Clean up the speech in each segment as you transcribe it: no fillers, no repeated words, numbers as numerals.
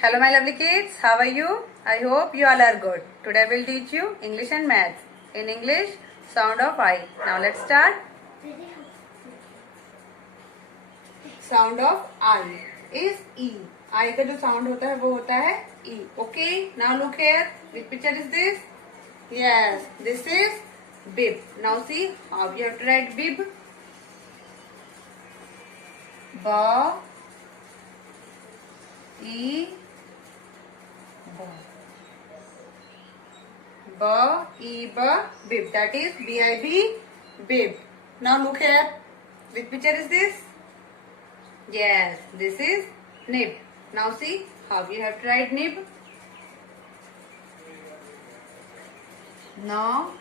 Hello my lovely kids, how are you? I hope you all are good. Today I will teach you English and Maths. In English, sound of I. Now let's start. Sound of I is E. I का जो sound होता है वो होता है E. Okay, now look here. Which picture is this? Yes, this is bib. Now see how you have to write bib. Ba, E, ba, e, ba, bib. That is B-I-B, bib. Now look here. Which picture is this? Yes, this is nib. Now see how you have to write nib. No,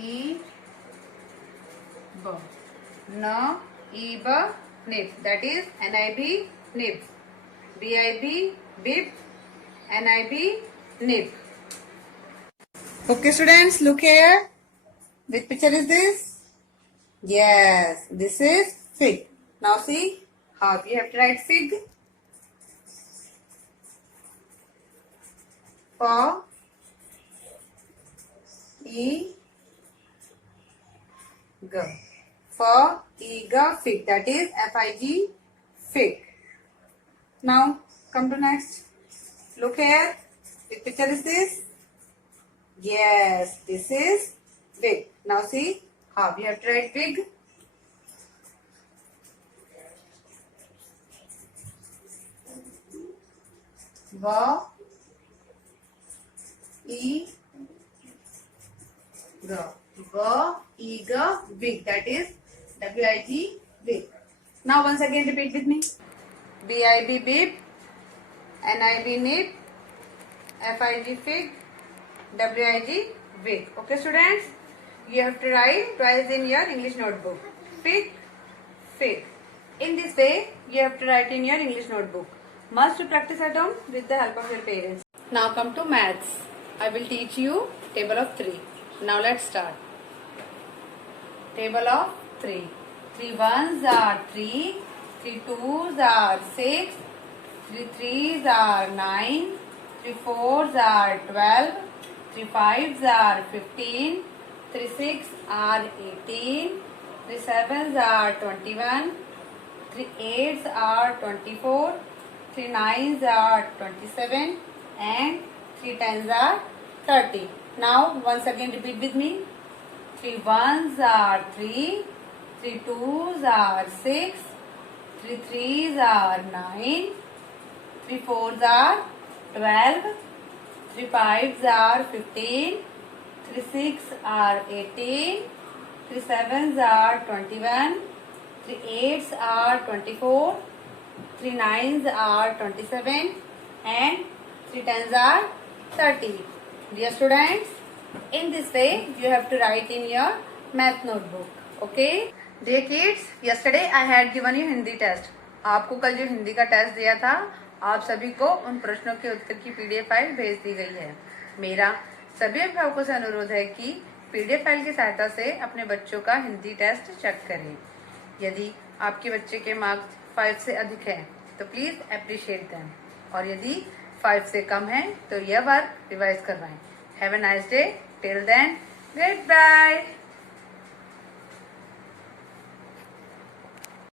e, ba. No, e, ba, nib. That is N-I-B, nib. B-I-B, bib. N-I-B, nib. Okay, students, look here. Which picture is this? Yes, this is fig. Now see how you have to write fig. For, E, G. For, E, G, fig. That is F-I-G, fig. Now come to next. Look here. Which picture is this? Yes, this is wig. Now see how we have to write wig. Va, E, G. Va, E, G, wig. That is W-I-G, wig. Now once again repeat with me. B-I-B, bib. N-I-B, nib. F-I-G, fig. W-I-G, wig. Okay, students? You have to write twice in your English notebook. Fig, fig. In this way, you have to write in your English notebook. Must practice at home with the help of your parents. Now come to maths. I will teach you table of 3. Now let's start. Table of 3. 3 ones are 3. 3 twos are 6. 3 threes are 9. 3 fours are 12. 3 fives are 15. 3 six are 18. 3 sevens are 21. 3 eights are 24. 3 nines are 27. And 3 tens are 30. Now once again repeat with me. 3 ones are 3. 3 twos are 6. 3 threes are 9. 3 fours are 12. 3 fives are 15. 3 six are 18. 3 sevens are 21. 3 eights are 24. 3 nines are 27. And 3 tens are 30. Dear students, in this way you have to write in your math notebook. Okay? Dear kids, yesterday I had given you Hindi test. आपको कल जो हिंदी का test दिया था, आप सभी को उन प्रश्नों के उत्तर की पीडीएफ फाइल भेज दी गई है। मेरा सभी अभिभावकों से अनुरोध है कि पीडीएफ फाइल की सहायता से अपने बच्चों का हिंदी टेस्ट चेक करें। यदि आपके बच्चे के मार्क्स 5 से अधिक हैं, तो प्लीज अप्रिशिएट देम, और यदि 5 से कम है तो यह बार रिवाइज करवाएं। Have a nice day, till then, good bye.